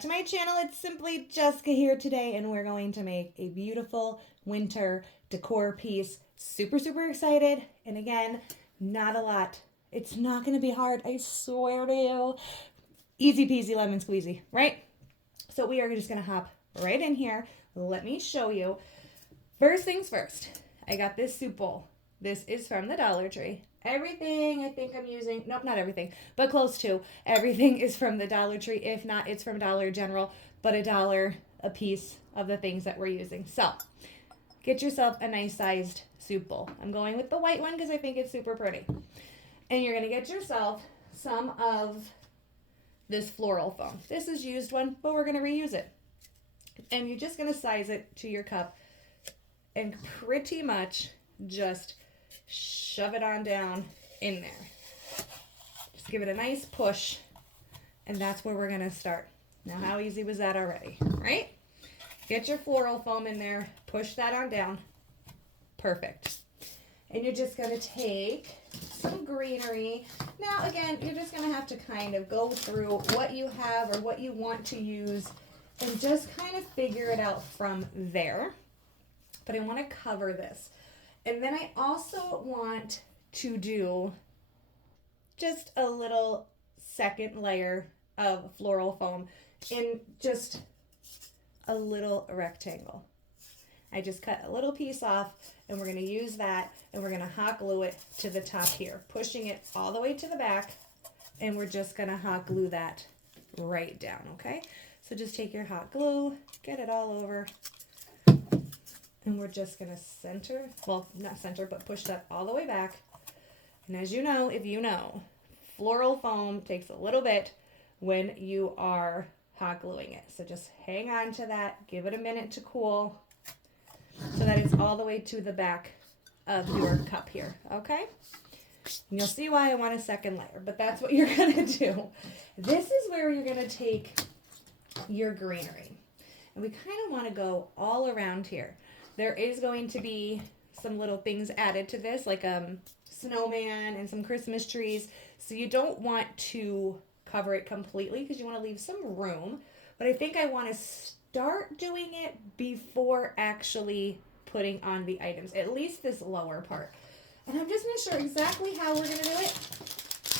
back to my channel. It's simply Jessica here today, and we're going to make a beautiful winter decor piece. Super, super excited. And again, not a lot. It's not going to be hard, I swear to you. Easy peasy lemon squeezy, right? So we are just going to hop right in here. Let me show you. First things first, I got this soup bowl. This is from the Dollar Tree. Everything I think I'm using, nope, not everything, but close to. Everything is from the Dollar Tree. If not, it's from Dollar General, but $1 a piece of the things that we're using. So get yourself a nice sized soup bowl. I'm going with the white one because I think it's super pretty. And you're going to get yourself some of this floral foam. This is used one, but we're going to reuse it. And you're just going to size it to your cup and pretty much just shove it on down in there. Just give it a nice push, and that's where we're going to start. Now, how easy was that already, right? Get your floral foam in there, push that on down. Perfect. And you're just going to take some greenery. Now, again, you're just going to have to kind of go through what you have or what you want to use and just kind of figure it out from there. But I want to cover this. And then I also want to do just a little second layer of floral foam in just a little rectangle. I just cut a little piece off, and we're going to use that, and we're going to hot glue it to the top here, pushing it all the way to the back, and we're just going to hot glue that right down, okay? So just take your hot glue, get it all over, and we're just going to center, well, not center, but push that all the way back. And as you know, if you know, floral foam takes a little bit when you are hot gluing it. So just hang on to that, give it a minute to cool so that it's all the way to the back of your cup here, okay? And you'll see why I want a second layer, but that's what you're going to do. This is where you're going to take your greenery. And we kind of want to go all around here. There is going to be some little things added to this, like snowman and some Christmas trees. So you don't want to cover it completely because you want to leave some room. But I think I want to start doing it before actually putting on the items, at least this lower part. And I'm just not sure exactly how we're going to do it.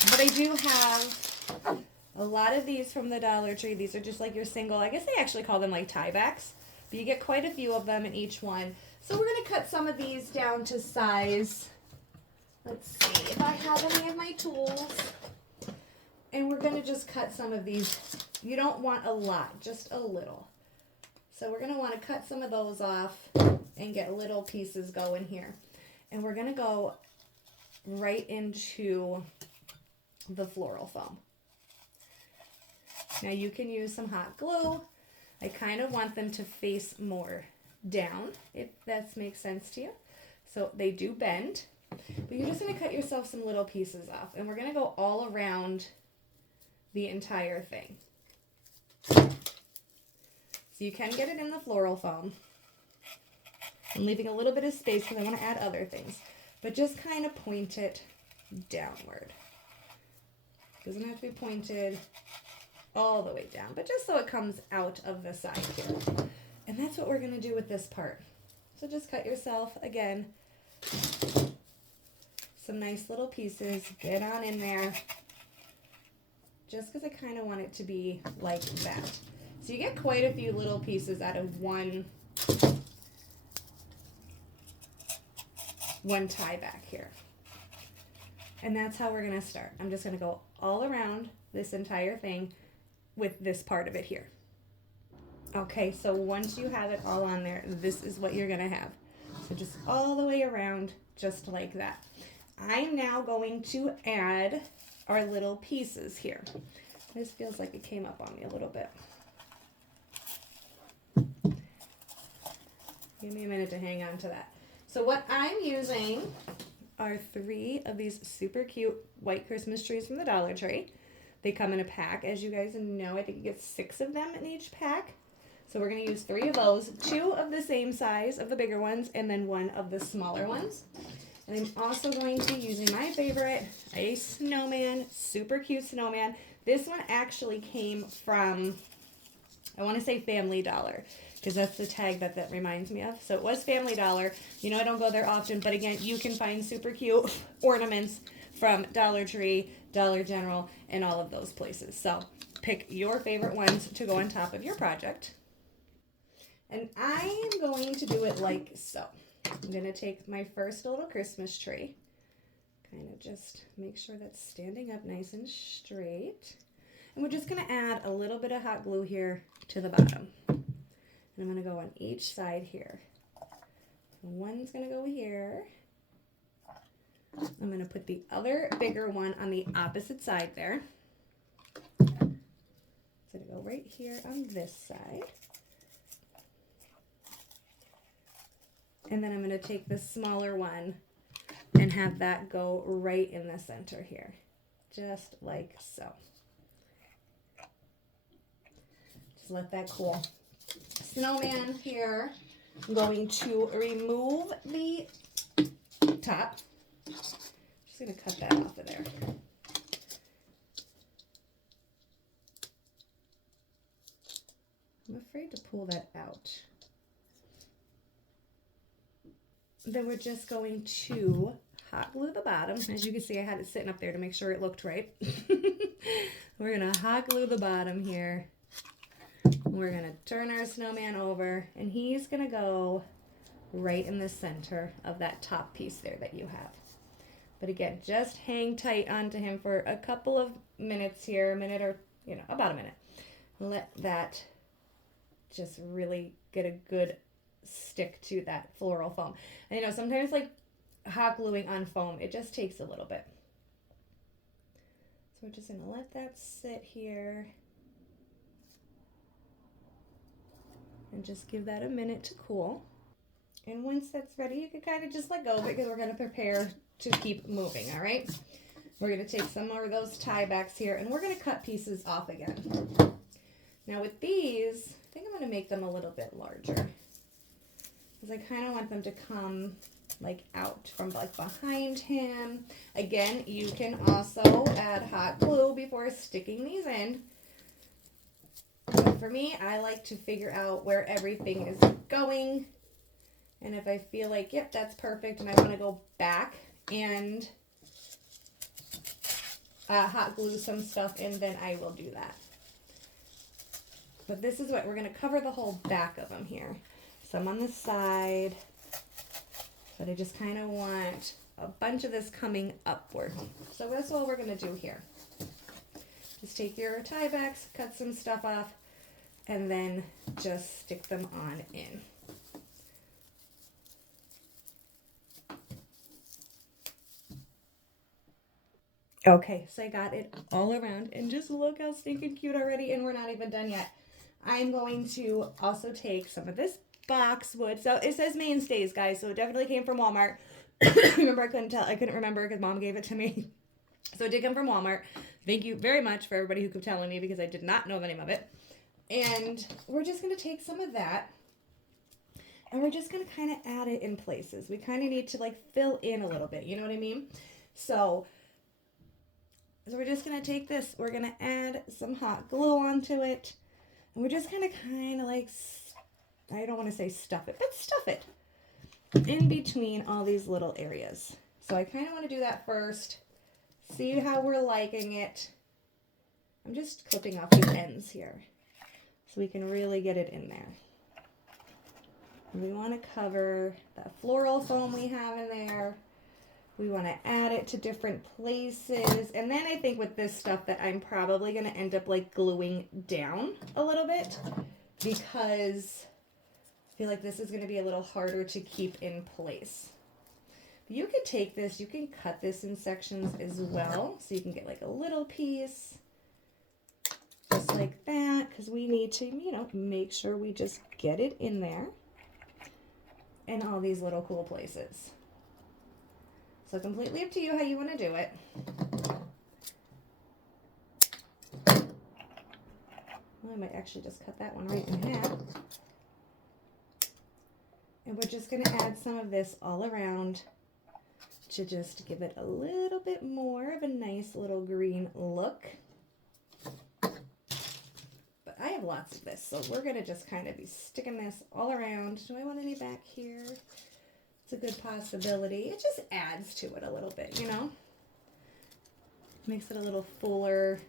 But I do have a lot of these from the Dollar Tree. These are just like your single, I guess they actually call them like tie backs. But you get quite a few of them in each one. So we're going to cut some of these down to size. Let's see if I have any of my tools. And we're going to just cut some of these. You don't want a lot, just a little. So we're going to want to cut some of those off and get little pieces going here. And we're going to go right into the floral foam. Now you can use some hot glue. I kind of want them to face more down, if that makes sense to you. So they do bend, but you're just going to cut yourself some little pieces off, and we're going to go all around the entire thing. So you can get it in the floral foam. I'm leaving a little bit of space because I want to add other things, but just kind of point it downward. Doesn't have to be pointed all the way down, but just so it comes out of the side here. And that's what we're going to do with this part. So just cut yourself, again, some nice little pieces. Get on in there. Just because I kind of want it to be like that. So you get quite a few little pieces out of one tie back here. And that's how we're going to start. I'm just going to go all around this entire thing with this part of it here. Okay, so once you have it all on there, this is what you're going to have. So just all the way around, just like that. I'm now going to add our little pieces here. This feels like it came up on me a little bit. Give me a minute to hang on to that. So what I'm using are 3 of these super cute white Christmas trees from the Dollar Tree. They come in a pack, as you guys know. I think you get 6 of them in each pack. So we're going to use 3 of those, 2 of the same size of the bigger ones, and then 1 of the smaller ones. And I'm also going to be using my favorite, a snowman, super cute snowman. This one actually came from I want to say Family Dollar because that's the tag that reminds me of. So it was Family Dollar. You know, I don't go there often, but again, you can find super cute ornaments from Dollar Tree, Dollar General, and all of those places. So pick your favorite ones to go on top of your project. And I am going to do it like so. I'm going to take my first little Christmas tree, kind of just make sure that's standing up nice and straight. And we're just going to add a little bit of hot glue here to the bottom. And I'm going to go on each side here. One's going to go here. I'm going to put the other bigger one on the opposite side there. It's going to go right here on this side. And then I'm going to take the smaller one and have that go right in the center here, just like so. Just let that cool. Snowman here, I'm going to remove the top. Just going to cut that off of there. I'm afraid to pull that out. Then we're just going to hot glue the bottom. As you can see, I had it sitting up there to make sure it looked right. We're going to hot glue the bottom here. We're going to turn our snowman over, and he's going to go right in the center of that top piece there that you have. But again, just hang tight onto him for a couple of minutes here, a minute or, about a minute. Let that just really get a good stick to that floral foam. And sometimes like hot gluing on foam, it just takes a little bit. So we're just going to let that sit here and just give that a minute to cool. And once that's ready, you can kind of just let go of it because we're going to prepare to keep moving, all right? We're going to take some more of those tie backs here and we're going to cut pieces off again. Now with these, I think I'm going to make them a little bit larger, because I kind of want them to come like out from like behind him. Again, you can also add hot glue before sticking these in. But for me, I like to figure out where everything is going. And if I feel like, yep, that's perfect, and I want to go back and hot glue some stuff in, then I will do that. But this is what we're going to cover the whole back of them here. Some on the side, but I just kind of want a bunch of this coming upward. So that's what we're going to do here. Just take your tie backs, cut some stuff off, and then just stick them on in. Okay, so I got it all around, and just look how stinking cute already, and we're not even done yet. I'm going to also take some of this boxwood. So it says Mainstays, guys, so it definitely came from Walmart. Remember, I couldn't remember because Mom gave it to me. So it did come from Walmart. Thank you very much for everybody who kept telling me, because I did not know the name of it. And we're just going to take some of that, and we're just going to kind of add it in places. We kind of need to like fill in a little bit, you know what I mean? So we're just going to take this, we're going to add some hot glue onto it, and we're just going to like, I don't want to say stuff it, but stuff it in between all these little areas. So I kind of want to do that first, see how we're liking it. I'm just clipping off the ends here so we can really get it in there. And we want to cover that floral foam we have in there. We want to add it to different places. And then I think with this stuff that I'm probably going to end up like gluing down a little bit, because I feel like this is going to be a little harder to keep in place. You could take this, you can cut this in sections as well, so you can get like a little piece, just like that, because we need to, make sure we just get it in there in all these little cool places. So completely up to you how you want to do it. Well, I might actually just cut that one right in half. And we're just going to add some of this all around to just give it a little bit more of a nice little green look. But I have lots of this, so we're gonna just kind of be sticking this all around. Do I want any back here? It's a good possibility. It just adds to it a little bit, you know? Makes it a little fuller.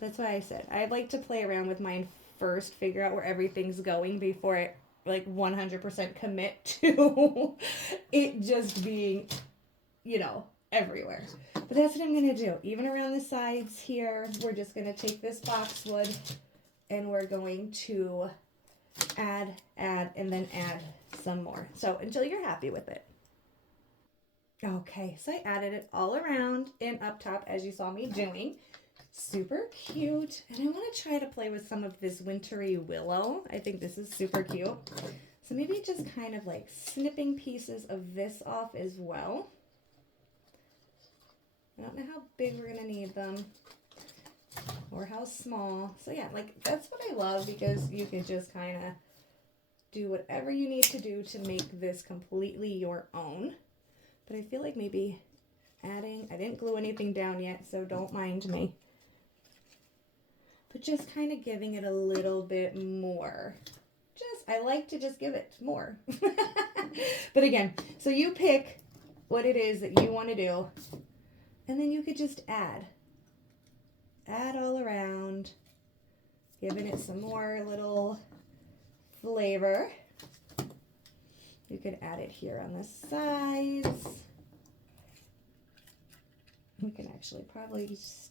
That's why I said I like to play around with mine first, figure out where everything's going before I like 100% commit to it just being, you know, everywhere. But that's what I'm going to do. Even around the sides here, we're just going to take this boxwood and we're going to add, and then add some more. So until you're happy with it. Okay, so I added it all around and up top as you saw me doing. Super cute. And I want to try to play with some of this wintry willow. I think this is super cute. So maybe just kind of like snipping pieces of this off as well. I don't know how big we're going to need them or how small. So yeah, like that's what I love, because you can just kind of do whatever you need to do to make this completely your own. But I feel like maybe adding, I didn't glue anything down yet, so don't mind me. But just kind of giving it a little bit more. I like to just give it more. But again, so you pick what it is that you want to do, and then you could just add all around, giving it some more little flavor. You could add it here on the sides. We can actually probably just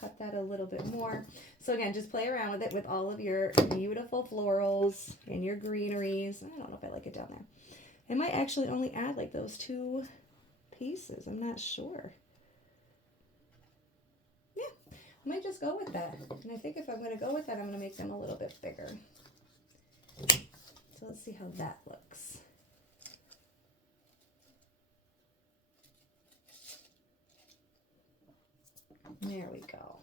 cut that a little bit more. So again, just play around with it with all of your beautiful florals and your greeneries. I don't know if I like it down there. I might actually only add like those 2 pieces. I'm not sure. Yeah, I might just go with that. And I think if I'm going to go with that, I'm going to make them a little bit bigger. So let's see how that looks. There we go.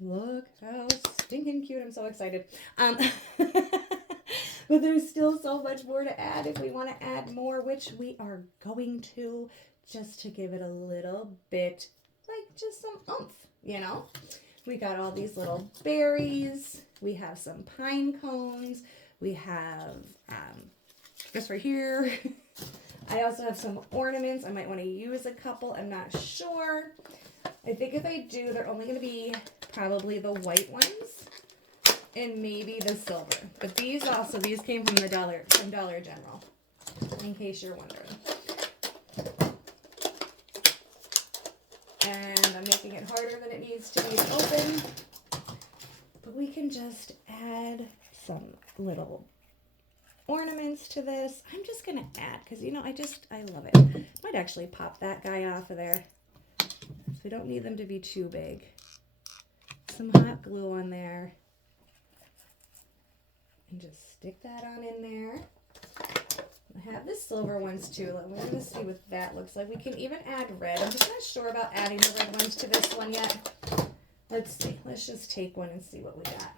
Look how stinking cute. I'm so excited. But there's still so much more to add if we want to add more, which we are going to, just to give it a little bit, like just some oomph, you know? We got all these little berries. We have some pine cones. We have, this right here. I also have some ornaments. I might want to use a couple. I'm not sure. I think if I do, they're only going to be probably the white ones and maybe the silver. But these came from Dollar General, in case you're wondering. And I'm making it harder than it needs to be to open. But we can just add some little ornaments to this. I'm just going to add, because, you know, I love it. Might actually pop that guy off of there. So we don't need them to be too big. Some hot glue on there. And just stick that on in there. I have the silver ones too. We're going to see what that looks like. We can even add red. I'm just not sure about adding the red ones to this one yet. Let's see. Let's just take one and see what we got.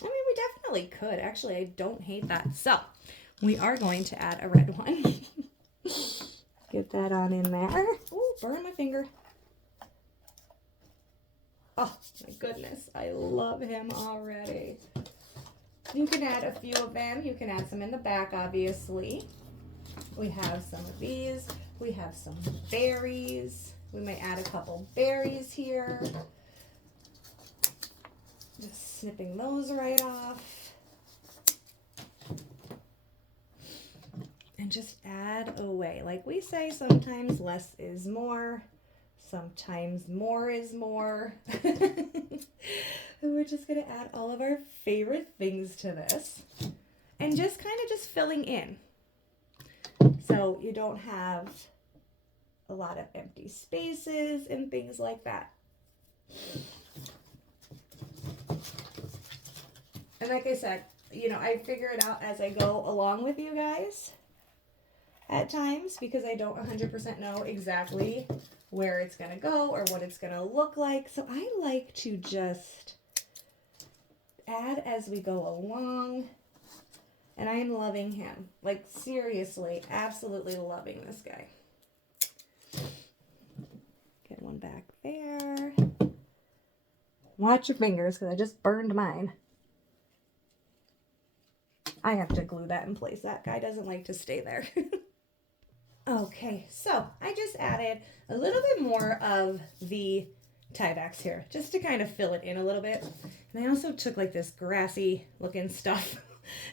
I mean, we definitely could. Actually, I don't hate that. So, we are going to add a red one. Get that on in there. Ooh, burn my finger. Oh, my goodness. I love him already. You can add a few of them. You can add some in the back, obviously. We have some of these. We have some berries. We may add a couple berries here. Just snipping those right off. And just add away. Like we say, sometimes less is more. Sometimes more is more. And we're just going to add all of our favorite things to this. And just kind of just filling in. So you don't have a lot of empty spaces and things like that. And like I said, you know, I figure it out as I go along with you guys at times, because I don't 100% know exactly where it's going to go or what it's going to look like. So I like to just add as we go along. And I am loving him. Like, seriously, absolutely loving this guy. Get one back there. Watch your fingers, because I just burned mine. I have to glue that in place. That guy doesn't like to stay there. Okay, so I just added a little bit more of the tie-backs here, just to kind of fill it in a little bit. And I also took like this grassy looking stuff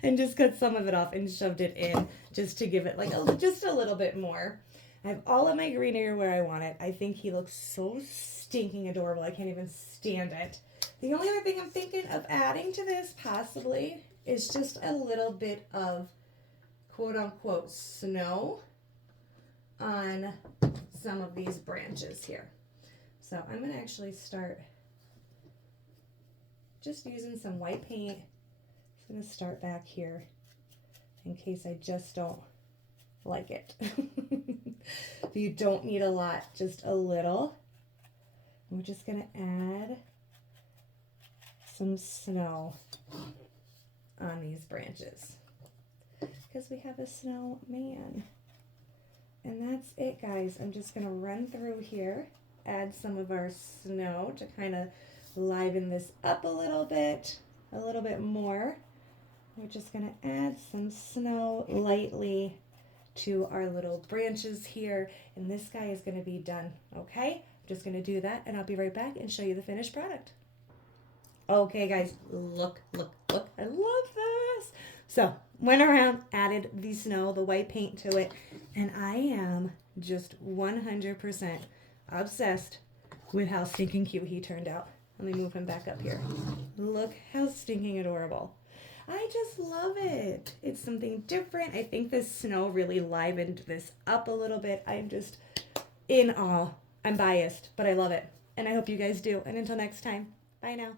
and just cut some of it off and shoved it in just to give it like just a little bit more. I have all of my green here where I want it. I think he looks so stinking adorable. I can't even stand it. The only other thing I'm thinking of adding to this possibly is just a little bit of quote unquote snow on some of these branches here. So I'm going to actually start just using some white paint. I'm going to start back here in case I just don't like it. You don't need a lot, just a little. We're just going to add some snow on these branches because we have a snowman. And that's it, guys. I'm just going to run through here, add some of our snow to kind of liven this up a little bit more. We're just going to add some snow lightly to our little branches here, and this guy is going to be done, okay? I'm just going to do that, and I'll be right back and show you the finished product. Okay, guys, look. I love this. So, went around, added the snow, the white paint to it, and I am just 100% obsessed with how stinking cute he turned out. Let me move him back up here. Look how stinking adorable. I just love it. It's something different. I think this snow really livened this up a little bit. I'm just in awe. I'm biased, but I love it. And I hope you guys do. And until next time, bye now.